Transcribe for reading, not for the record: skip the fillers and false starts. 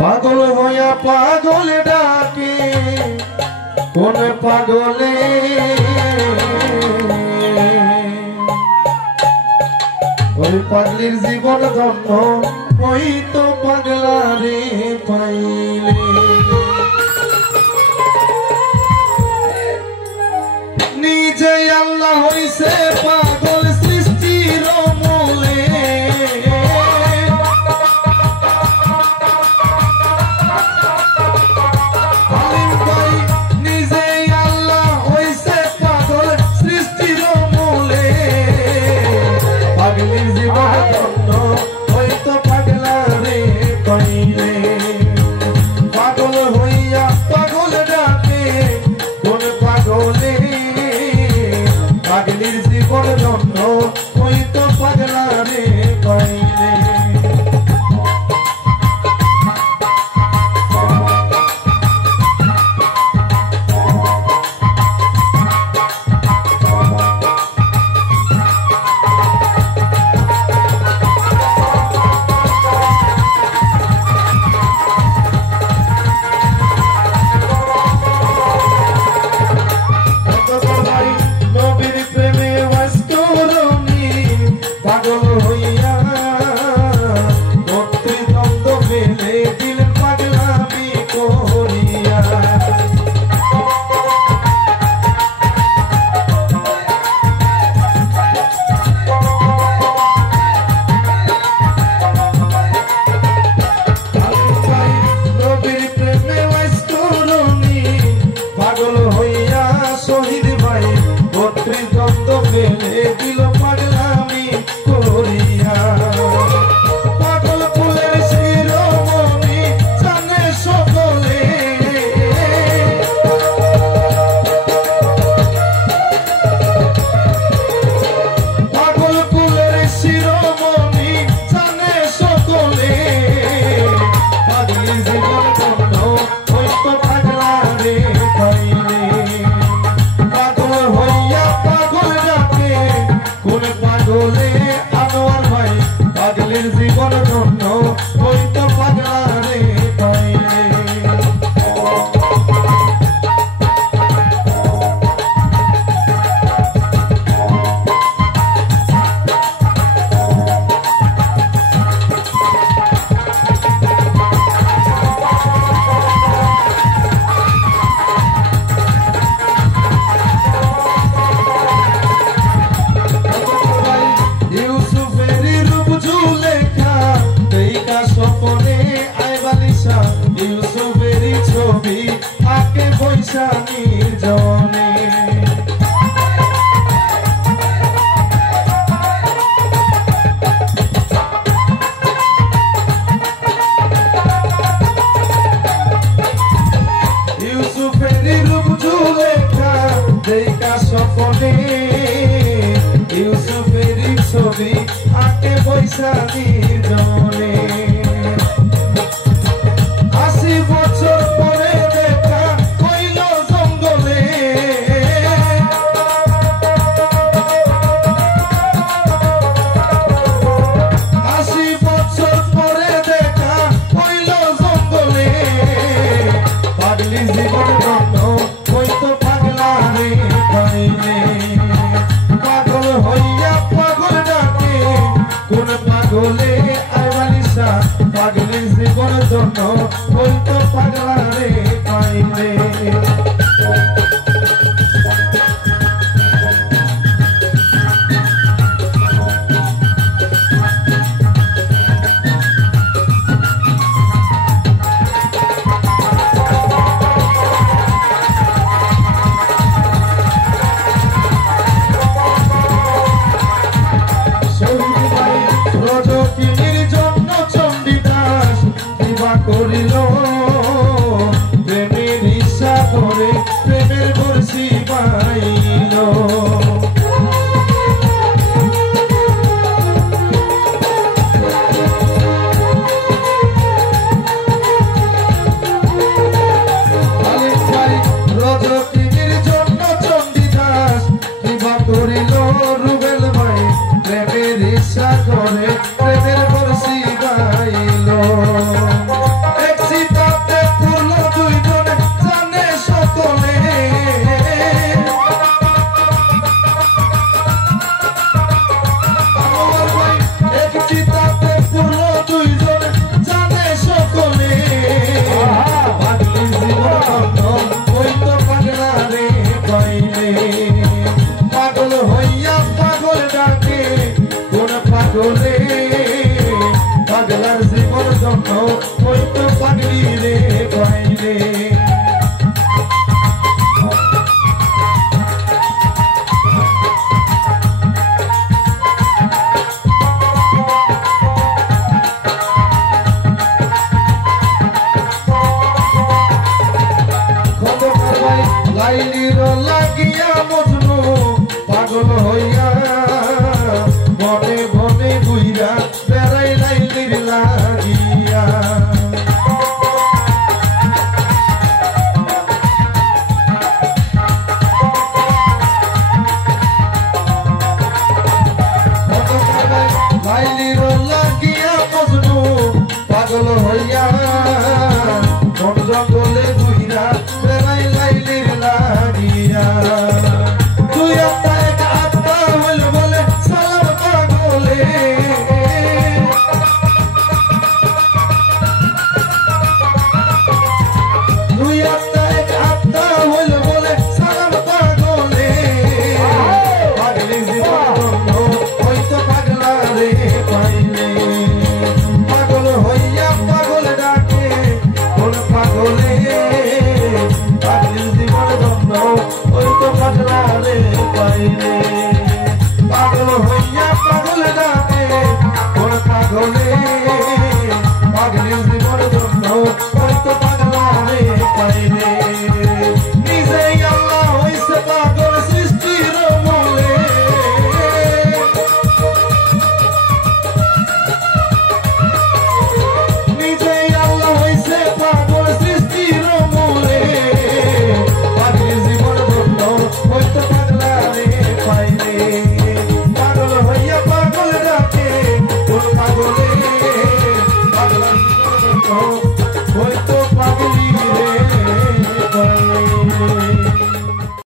পাগল হইয়া পাগল ডাকে কোন পাগলে ওই পাগলির জীবন ধন্য ওই তো পাগলারে পাইলে নিজে আল্লাহ হইছে পাগল সৃষ্টির মূলে নিজে আল্লাহ হইছে পাগল সৃষ্টির মূলে পাগলের জীবন ধন্য ওই তো পাগলারে পাইলে পাগল হইয়া পাগল ডাকে কোন পাগলে পাগলের জীবন ধন্য ওই তো পাগলারে পাইলে করে প্রেমের বর্ষি গাইল। জন্য ওই তো পাগলি রে পাইলে লাইলির লাগিয়া মজনু পাগল হইয়া বনে বনে ঘুইরা বেড়াই লাইলির লাগিয়া লাইলির লাগিয়া মজনু পাগল হইয়া বন জঙ্গলে ঘুইরা বেড়াই লাইলির লাগিয়া তুই এক আত্মা হইল বলে সালাম পাগলে তুই এক আত্মা হইল বলে সালাম পাগলে পাগলি জীবন হয়তো পাগলা রে পাইলে পাগল হইয়া পাগল ডাকে কোন পাগলে পাগলি জীবন ধন্য ওই তো পাগলা রে পাইলে পাগল হইয়া পাগল ডাকে কোন পাগলে পাগলি জীবন ধন্য ওই তো পাগলা রে পাইলে